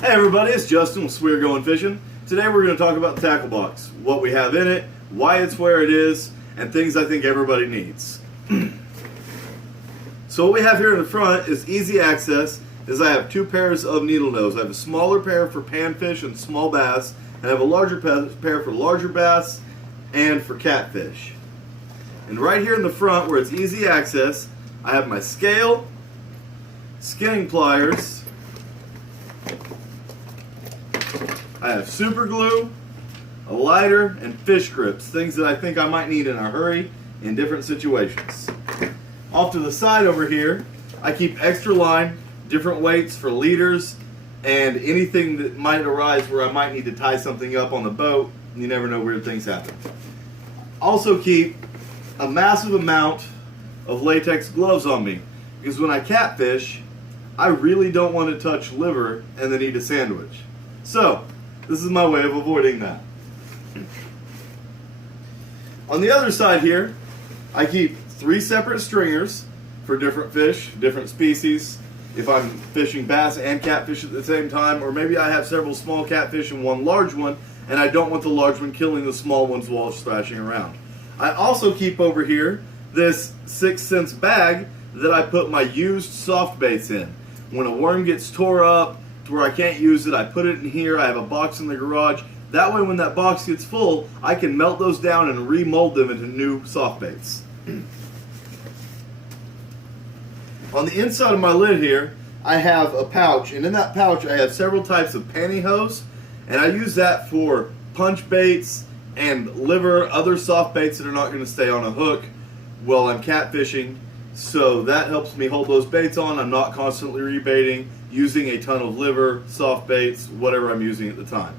Hey everybody, it's Justin with Swear Going Fishing. Today we're going to talk about the tackle box, what we have in it, why it's where it is, and things I think everybody needs. So what we have here in the front is easy access. I have two pairs of needle nose. I have a smaller pair for panfish and small bass, and I have a larger pair for larger bass and for catfish. And right here in the front where it's easy access, I have my scale, skinning pliers, I have super glue, a lighter, and fish grips, things that I think I might need in a hurry in different situations. Off to the side over here, I keep extra line, different weights for leaders, and anything that might arise where I might need to tie something up on the boat. You never know, weird things happen. Also keep a massive amount of latex gloves on me, because when I catfish, I really don't want to touch liver and then eat a sandwich. So, this is my way of avoiding that. On the other side here, I keep 3 separate stringers for different fish, different species. If I'm fishing bass and catfish at the same time, or maybe I have several small catfish and one large one, and I don't want the large one killing the small ones while it's thrashing around. I also keep over here this 6 cents bag that I put my used soft baits in. When a worm gets tore up to where I can't use it, I put it in here. I have a box in the garage. That way when that box gets full, I can melt those down and remold them into new soft baits. On the inside of my lid here, I have a pouch, and in that pouch I have several types of pantyhose, and I use that for punch baits and liver, other soft baits that are not going to stay on a hook while I'm catfishing. So that helps me hold those baits on. I'm not constantly rebaiting, using a ton of liver, soft baits, whatever I'm using at the time.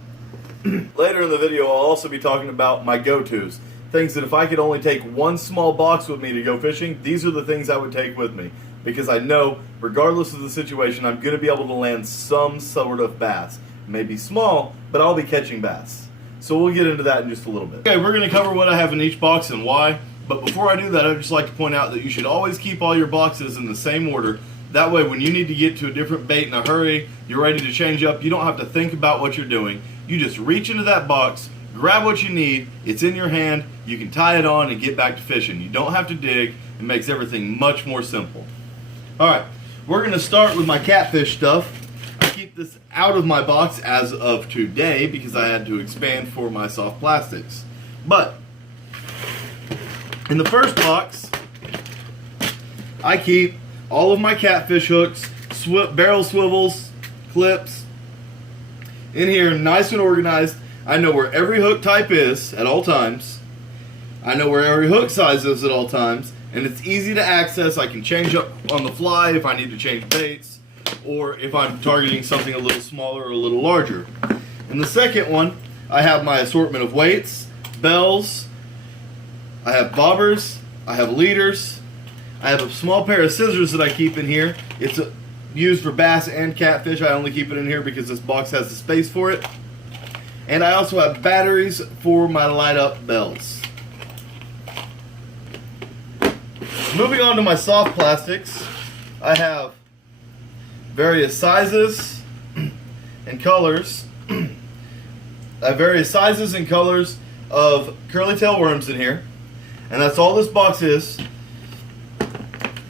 Later in the video, I'll also be talking about my go-tos. Things that if I could only take one small box with me to go fishing, these are the things I would take with me. Because I know, regardless of the situation, I'm going to be able to land some sort of bass. It may be small, but I'll be catching bass. So we'll get into that in just a little bit. Okay, we're going to cover what I have in each box and why. But before I do that, I'd just like to point out that you should always keep all your boxes in the same order. That way, when you need to get to a different bait in a hurry, you're ready to change up, you don't have to think about what you're doing. You just reach into that box, grab what you need, it's in your hand, you can tie it on and get back to fishing. You don't have to dig. It makes everything much more simple. Alright, we're going to start with my catfish stuff. I keep this out of my box as of today because I had to expand for my soft plastics. But in the first box, I keep all of my catfish hooks, barrel swivels, clips, in here nice and organized. I know where every hook type is at all times. I know where every hook size is at all times. And it's easy to access. I can change up on the fly if I need to change baits, or if I'm targeting something a little smaller or a little larger. In the second one, I have my assortment of weights, bells, I have bobbers, I have leaders, I have a small pair of scissors that I keep in here. It's used for bass and catfish. I only keep it in here because this box has the space for it. And I also have batteries for my light up bells. Moving on to my soft plastics, I have various sizes and colors. I have various sizes and colors of curly tail worms in here. And that's all this box is.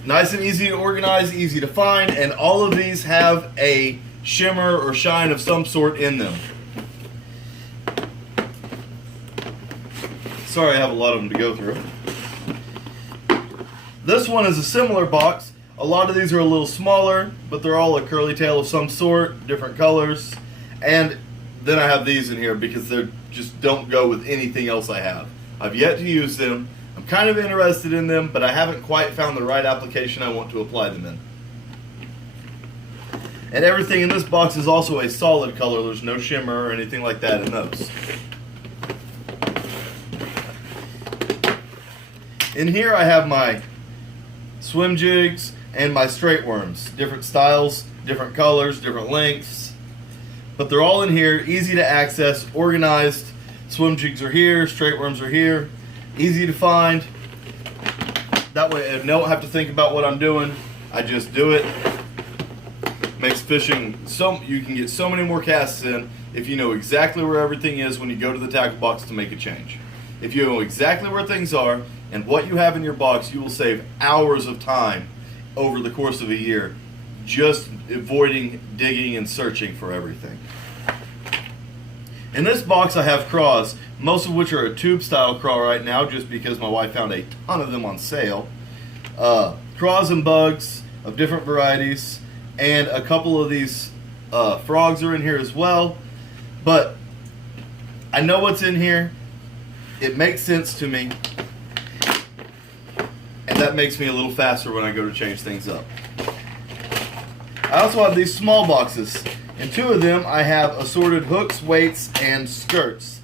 Nice and easy to organize, easy to find, and all of these have a shimmer or shine of some sort in them. Sorry, I have a lot of them to go through. This one is a similar box. A lot of these are a little smaller, but they're all a curly tail of some sort, different colors. And then I have these in here because they just don't go with anything else I have. I've yet to use them. I'm kind of interested in them, but I haven't quite found the right application I want to apply them in. And everything in this box is also a solid color. There's no shimmer or anything like that in those. In here I have my swim jigs and my straight worms. Different styles, different colors, different lengths. But they're all in here, easy to access, organized. Swim jigs are here, straight worms are here. Easy to find. That way I don't have to think about what I'm doing. I just do it. Makes fishing you can get so many more casts in if you know exactly where everything is when you go to the tackle box to make a change. If you know exactly where things are and what you have in your box, you will save hours of time over the course of a year just avoiding digging and searching for everything. In this box I have craws, most of which are a tube style craw right now just because my wife found a ton of them on sale. Craws and bugs of different varieties, and a couple of these frogs are in here as well. But I know what's in here. It makes sense to me, and that makes me a little faster when I go to change things up. I also have these small boxes. In two of them I have assorted hooks, weights, and skirts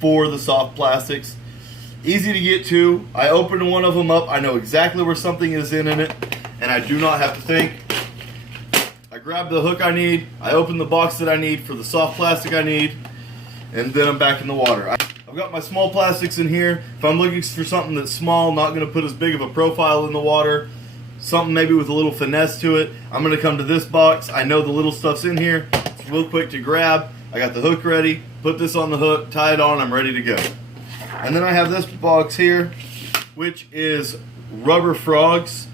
for the soft plastics. Easy to get to. I open one of them up, I know exactly where something is in it, and I do not have to think. I grab the hook I need, I open the box that I need for the soft plastic I need, and then I'm back in the water. I've got my small plastics in here. If I'm looking for something that's small, not going to put as big of a profile in the water, something maybe with a little finesse to it, I'm going to come to this box. I know the little stuff's in here. It's real quick to grab. I got the hook ready. Put this on the hook, tie it on, I'm ready to go. And then I have this box here, which is rubber frogs.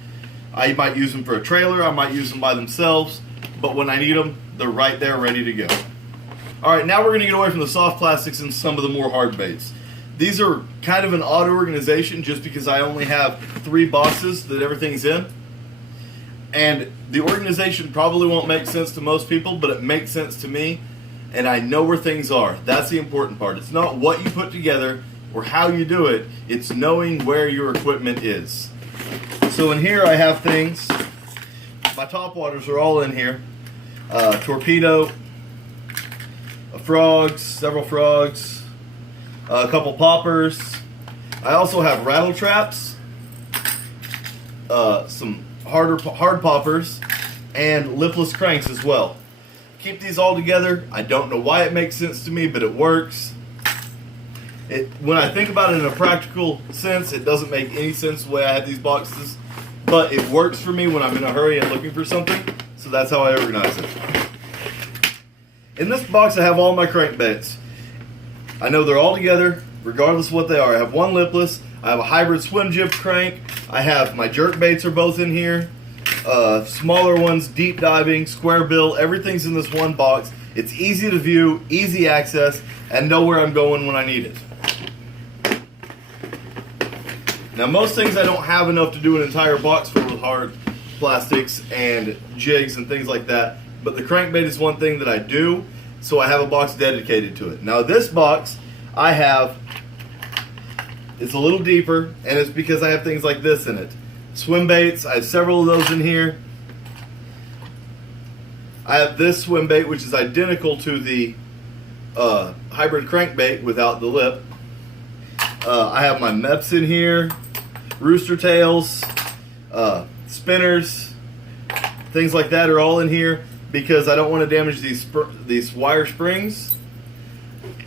I might use them for a trailer. I might use them by themselves. But when I need them, they're right there ready to go. Alright, now we're going to get away from the soft plastics and some of the more hard baits. These are kind of an odd organization just because I only have 3 boxes that everything's in. And the organization probably won't make sense to most people, but it makes sense to me. And I know where things are. That's the important part. It's not what you put together or how you do it. It's knowing where your equipment is. So in here I have things. My top waters are all in here. Torpedo, frogs, several frogs, a couple poppers. I also have rattle traps, some hard poppers, and lipless cranks as well. Keep these all together. I don't know why it makes sense to me, but it works. When I think about it in a practical sense, it doesn't make any sense the way I have these boxes, but it works for me when I'm in a hurry and looking for something, so that's how I organize it. In this box I have all my crankbaits. I know they're all together, regardless of what they are. I have one lipless, I have a hybrid swim jib crank, I have my jerk baits are both in here, smaller ones, deep diving, square bill, everything's in this one box. It's easy to view, easy access, and know where I'm going when I need it. Now most things I don't have enough to do an entire box full of hard plastics and jigs and things like that, but the crankbait is one thing that I do, so I have a box dedicated to it. Now this box I have is a little deeper, and it's because I have things like this in it. Swim baits, I have several of those in here. I have this swim bait, which is identical to the hybrid crankbait without the lip. I have my MEPS in here, rooster tails, spinners, things like that are all in here because I don't want to damage these wire springs,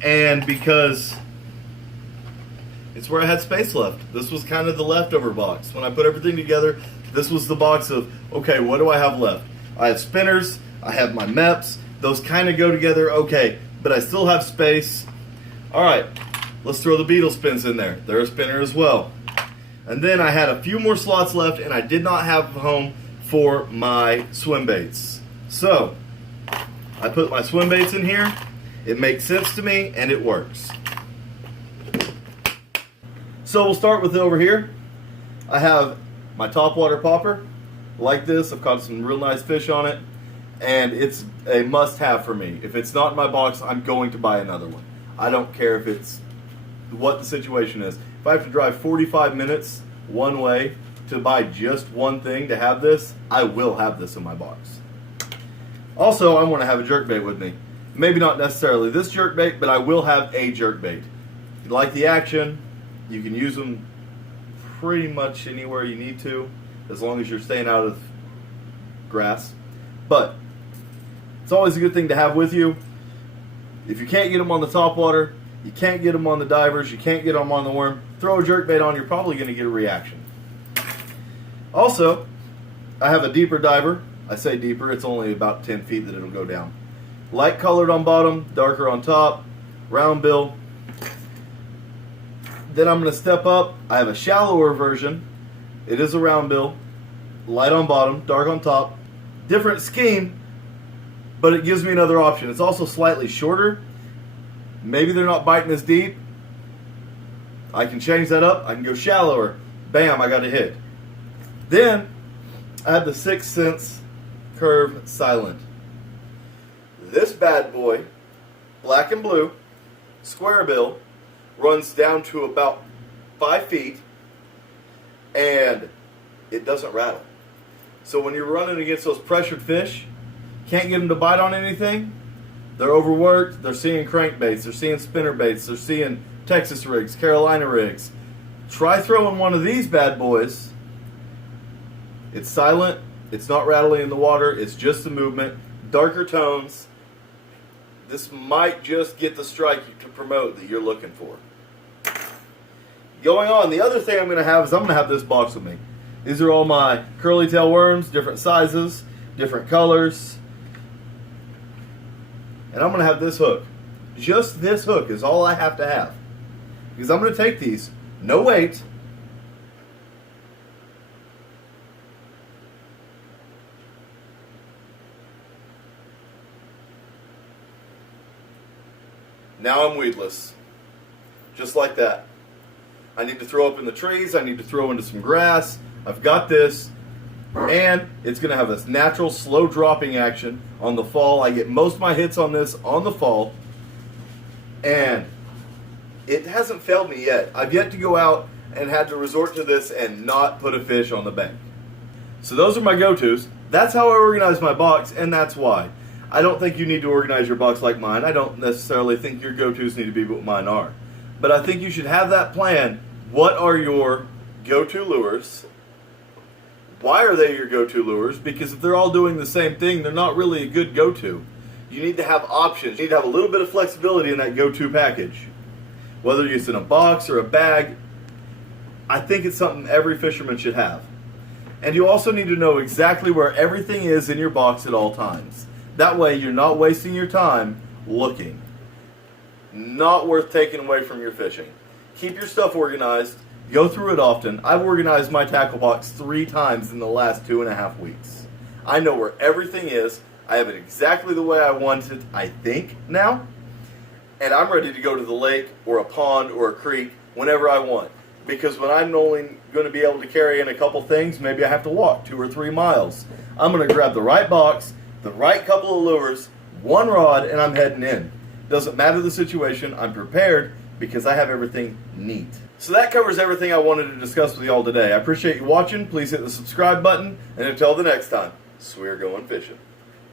and because it's where I had space left. This was kind of the leftover box. When I put everything together, this was the box of, okay, what do I have left? I have spinners, I have my MEPS, those kind of go together okay, but I still have space. Alright, let's throw the beetle spins in there. They're a spinner as well. And then I had a few more slots left, and I did not have a home for my swim baits. So, I put my swim baits in here. It makes sense to me, and it works. So we'll start with over here. I have my topwater popper, like this. I've caught some real nice fish on it, and it's a must-have for me. If it's not in my box, I'm going to buy another one. I don't care if it's what the situation is. If I have to drive 45 minutes one way to buy just one thing to have this, I will have this in my box. Also, I want to have a jerkbait with me. Maybe not necessarily this jerkbait, but I will have a jerkbait. If you like the action, you can use them pretty much anywhere you need to, as long as you're staying out of grass. But it's always a good thing to have with you. If you can't get them on the topwater, you can't get them on the divers, you can't get them on the worm, throw a jerkbait on, you're probably going to get a reaction. Also, I have a deeper diver I say deeper, it's only about 10 feet that it'll go down. Light colored on bottom, darker on top, round bill. Then I'm going to step up. I have a shallower version. It is a round bill, light on bottom, dark on top. Different scheme, but it gives me another option. It's also slightly shorter. Maybe they're not biting as deep. I can change that up. I can go shallower. Bam, I got a hit. Then I have the 6th Sense Curve Silent. This bad boy, black and blue, square bill, runs down to about 5 feet, and it doesn't rattle. So when you're running against those pressured fish, can't get them to bite on anything, they're overworked, they're seeing crankbaits, they're seeing spinner baits, they're seeing Texas rigs, Carolina rigs. Try throwing one of these bad boys. It's silent, it's not rattling in the water, it's just the movement, darker tones. This might just get the strike to promote that you're looking for. Going on, the other thing I'm going to have is I'm going to have this box with me. These are all my curly tail worms, different sizes, different colors. And I'm going to have this hook. Just this hook is all I have to have. Because I'm going to take these, no weight, now I'm weedless. Just like that. I need to throw up in the trees. I need to throw into some grass. I've got this. And it's going to have this natural slow dropping action on the fall. I get most of my hits on this on the fall. And it hasn't failed me yet. I've yet to go out and had to resort to this and not put a fish on the bank. So those are my go-tos. That's how I organize my box, and that's why. I don't think you need to organize your box like mine. I don't necessarily think your go-tos need to be what mine are. But I think you should have that plan. What are your go-to lures? Why are they your go-to lures? Because if they're all doing the same thing, they're not really a good go-to. You need to have options. You need to have a little bit of flexibility in that go-to package. Whether it's in a box or a bag, I think it's something every fisherman should have. And you also need to know exactly where everything is in your box at all times. That way you're not wasting your time looking. Not worth taking away from your fishing. Keep your stuff organized. Go through it often. I've organized my tackle box 3 times in the last 2.5 weeks. I know where everything is. I have it exactly the way I want it, I think, now. And I'm ready to go to the lake or a pond or a creek whenever I want. Because when I'm only going to be able to carry in a couple things, maybe I have to walk 2 or 3 miles. I'm going to grab the right box, the right couple of lures, 1 rod, and I'm heading in. Doesn't matter the situation, I'm prepared because I have everything neat. So that covers everything I wanted to discuss with you all today. I appreciate you watching. Please hit the subscribe button, and until the next time, we're going fishing.